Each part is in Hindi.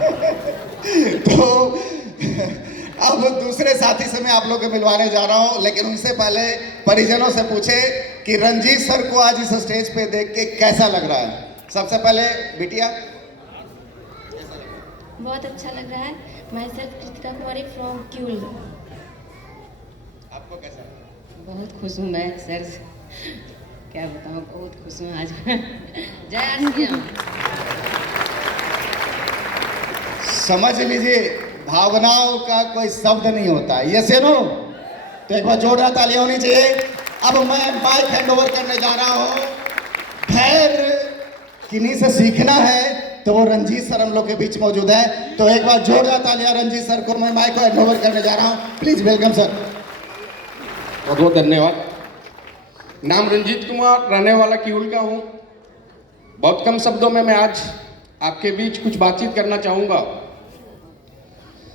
तो अब दूसरे साथी से मैं आप लोग को मिलवाने जा रहा हूं, लेकिन उनसे पहले परिजनों से पूछे कि रंजीत सर को आज इस स्टेज पे देख के कैसा लग रहा है। सबसे पहले बिटिया। बहुत अच्छा लग रहा है। मैं sir Kritika Kumari from Kiul. आपको कैसा लग रहा है? बहुत खुश हूँ मैं सर, क्या बताऊँ, बहुत खुश हूँ आज। जय आसिया। समझ लीजिए, भावनाओं का कोई शब्द नहीं होता। ये से नो, तो एक बार जोरदार तालियां होनी चाहिए। अब मैं माइक हैंड ओवर करने जा रहा हूं। धैर्य किन्हीं से सीखना है तो वो रंजीत सर हम लोग के बीच मौजूद है। तो एक बार जोरदार तालियां रंजीत सर को। मैं माइक को हैंड ओवर करने जा रहा हूं। Please welcome sir. बहुत बहुत धन्यवाद। नाम रंजीत कुमार, रहने वाला क्यूल का हूँ। बहुत कम शब्दों में मैं आज आपके बीच कुछ बातचीत करना चाहूँगा।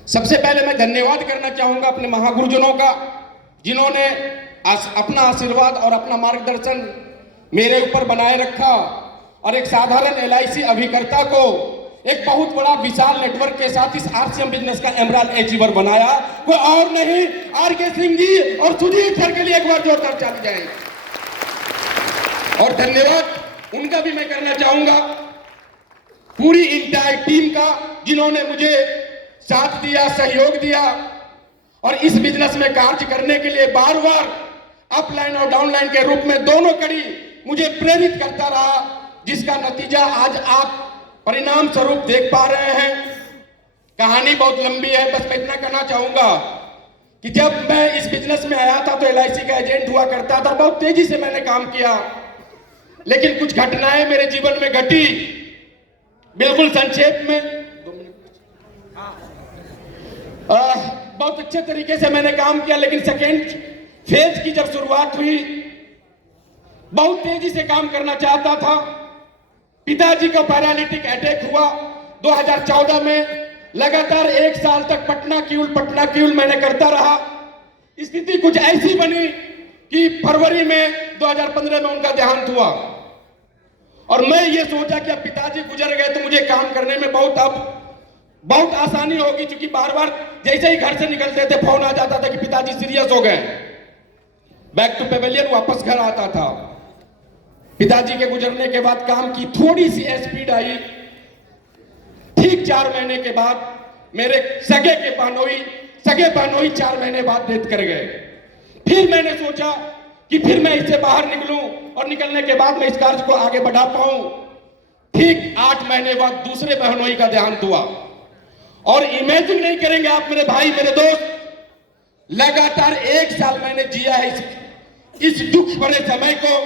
सबसे पहले मैं धन्यवाद करना चाहूँगा अपने महागुरुजनों का, जिन्होंने अपना आशीर्वाद और अपना मार्गदर्शन मेरे ऊपर बनाए रखा और एक साधारण LIC अभिकर्ता को एक बहुत बड़ा विशाल नेटवर्क के साथ इस RCM बिजनेस का एमराल्ड अचीवर बनाया। कोई और नहीं, RK सिंह जी और सुजीत सर के लिए एक बार जोरदार ताली जाए। और धन्यवाद उनका भी मैं करना चाहूंगा, पूरी इंटायर टीम का, जिन्होंने मुझे साथ दिया, सहयोग दिया और इस बिजनेस में कार्य करने के लिए बार बार अपलाइन और डाउनलाइन के रूप में दोनों कड़ी मुझे प्रेरित करता रहा, जिसका नतीजा आज आप परिणाम स्वरूप देख पा रहे हैं। कहानी बहुत लंबी है, बस मैं इतना कहना चाहूंगा कि जब मैं इस बिजनेस में आया था तो LIC का एजेंट हुआ करता था। बहुत तेजी से मैंने काम किया, लेकिन कुछ घटनाएं मेरे जीवन में घटी। बिल्कुल संक्षेप में, बहुत अच्छे तरीके से मैंने काम किया, लेकिन सेकेंड फेज की जब शुरुआत हुई, बहुत तेजी से काम करना चाहता था। पिताजी का पैरालिटिक अटैक हुआ 2014 में। लगातार 1 साल तक पटना क्यूल मैंने करता रहा। स्थिति कुछ ऐसी बनी कि फरवरी में 2015 में उनका देहांत हुआ और मैं ये सोचा कि अब पिताजी गुजर गए तो मुझे काम करने में बहुत आसानी होगी, क्योंकि बार बार जैसे ही घर से निकलते थे फोन आ जाता था कि पिताजी सीरियस हो गए। बैक टू पेवेलियन वापस घर आता था। पिताजी के गुजरने के बाद काम की थोड़ी सी स्पीड आई। ठीक 4 महीने के बाद मेरे सगे बहनोई 4 महीने बाद डेथ कर गए। फिर मैंने सोचा कि फिर मैं इससे बाहर निकलूं और निकलने के बाद मैं इस कार्य को आगे बढ़ा पाऊं। ठीक 8 महीने बाद दूसरे बहनोई का देहांत हुआ और इमेजिन नहीं करेंगे आप मेरे भाई, मेरे दोस्त, लगातार 1 साल मैंने जिया है इस दुख भरे समय को।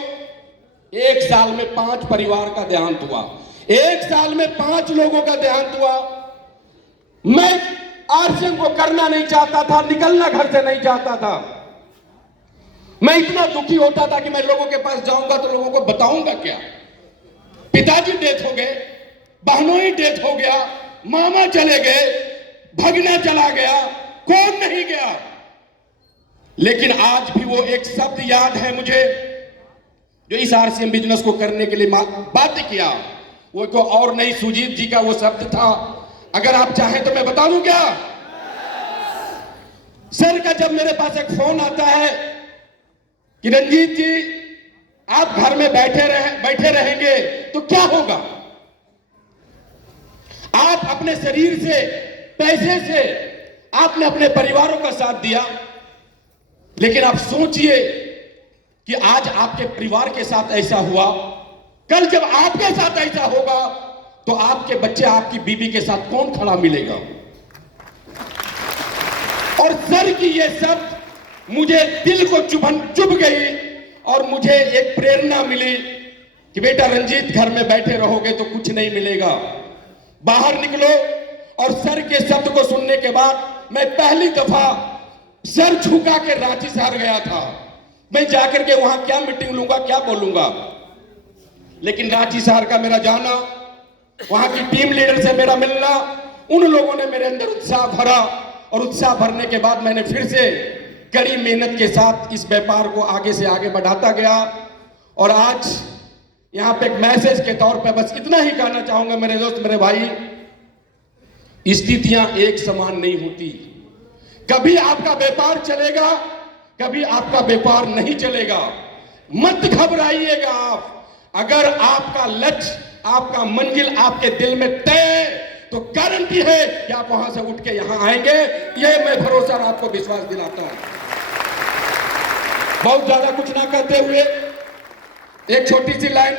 1 साल में 5 परिवार का देहांत हुआ, 1 साल में 5 लोगों का देहांत हुआ। मैं RCM को करना नहीं चाहता था, निकलना घर से नहीं चाहता था। मैं इतना दुखी होता था कि मैं लोगों के पास जाऊंगा तो लोगों को बताऊंगा क्या। पिताजी डेथ हो गए, बहनोई डेथ हो गया, मामा चले गए, भगना चला गया, कौन नहीं गया। लेकिन आज भी वो एक शब्द याद है मुझे, जो इस RCM बिजनेस को करने के लिए बाध्य किया। वो को और नहीं, सुजीत जी का वो शब्द था। अगर आप चाहें तो मैं बता दूं क्या? सर का जब मेरे पास एक फोन आता है कि रंजीत जी आप घर में बैठे रहेंगे तो क्या होगा? आप अपने शरीर से, पैसे से आपने अपने परिवारों का साथ दिया, लेकिन आप सोचिए कि आज आपके परिवार के साथ ऐसा हुआ, कल जब आपके साथ ऐसा होगा तो आपके बच्चे, आपकी बीवी के साथ कौन खड़ा मिलेगा? और सर की ये शब्द मुझे दिल को चुभ गई और मुझे एक प्रेरणा मिली कि बेटा रंजीत, घर में बैठे रहोगे तो कुछ नहीं मिलेगा, बाहर निकलो। और सर के शब्द को सुनने के बाद मैं पहली दफा सर झुका के रांची शहर गया था। मैं जाकर के वहां क्या मीटिंग लूंगा, क्या बोलूंगा, लेकिन रांची शहर का मेरा जाना, वहां की टीम लीडर से मेरा मिलना, उन लोगों ने मेरे अंदर उत्साह भरा और उत्साह भरने के बाद मैंने फिर से कड़ी मेहनत के साथ इस व्यापार को आगे से आगे बढ़ाता गया। और आज यहाँ पे एक मैसेज के तौर पे बस इतना ही कहना चाहूंगा मेरे दोस्त, मेरे भाई, स्थितियां एक समान नहीं होती। कभी आपका व्यापार चलेगा, कभी आपका व्यापार नहीं चलेगा। मत घबराइएगा आप। अगर आपका लक्ष्य, आपका मंजिल आपके दिल में तय है तो गारंटी है कि आप वहां से उठ के यहां आएंगे। यह मैं भरोसा और आपको विश्वास दिलाता हूं। बहुत ज्यादा कुछ ना करते हुए एक छोटी सी लाइन,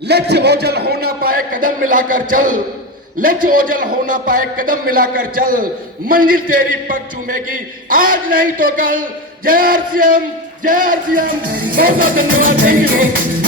लक्ष्य ओझल हो ना पाए कदम मिलाकर चल, लक्ष्य ओझल हो ना पाए कदम मिलाकर चल, मंजिल तेरी पग चूमेगी आज नहीं तो कल। जय आरसीएम, जय आरसीएम। बहुत बहुत धन्यवाद। Thank you.